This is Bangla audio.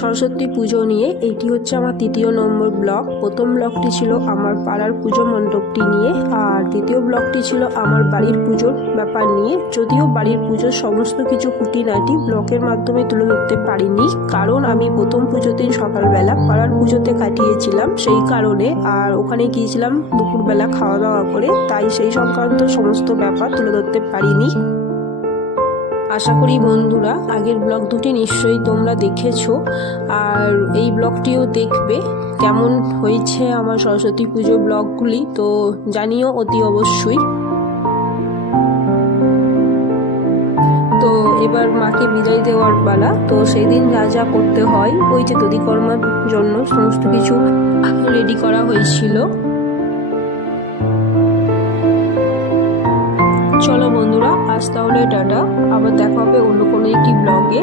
সরস্বতী পুজো নিয়ে এইটি হচ্ছে আমার তৃতীয় নম্বর ব্লগ। প্রথম ব্লগটি ছিল আমার পাড়ার পুজো মণ্ডপটি নিয়ে, আর দ্বিতীয় ব্লগটি ছিল আমার বাড়ির পুজোর ব্যাপার নিয়ে। যদিও বাড়ির পুজোর সমস্ত কিছু খুঁটিনাটি ব্লগের মাধ্যমে তুলে ধরতে পারিনি, কারণ আমি প্রথম পুজোর দিন সকালবেলা পাড়ার পুজোতে কাটিয়েছিলাম, সেই কারণে। আর ওখানে গিয়েছিলাম দুপুরবেলা খাওয়া দাওয়া করে, তাই সেই সংক্রান্ত সমস্ত ব্যাপার তুলে ধরতে পারিনি। আশা করি বন্ধুরা আগের ব্লগ দুটি নিশ্চয়ই তোমরা দেখেছো, আর এই ব্লগটিও দেখবে। কেমন হয়েছে আমার সরস্বতী পুজো ব্লগগুলি তো জানিও অতি অবশ্যই। তো এবার মাকে বিদায় দেওয়ার পালা। তো সেই দিন যা যা করতে হয়, ওই যে দধিকর্মার জন্য সমস্ত কিছু রেডি করা হয়েছিল। চলো বন্ধুরা, আজ তাহলে টাটা, আবার দেখা হবে অন্য কোনো একটি ব্লগে।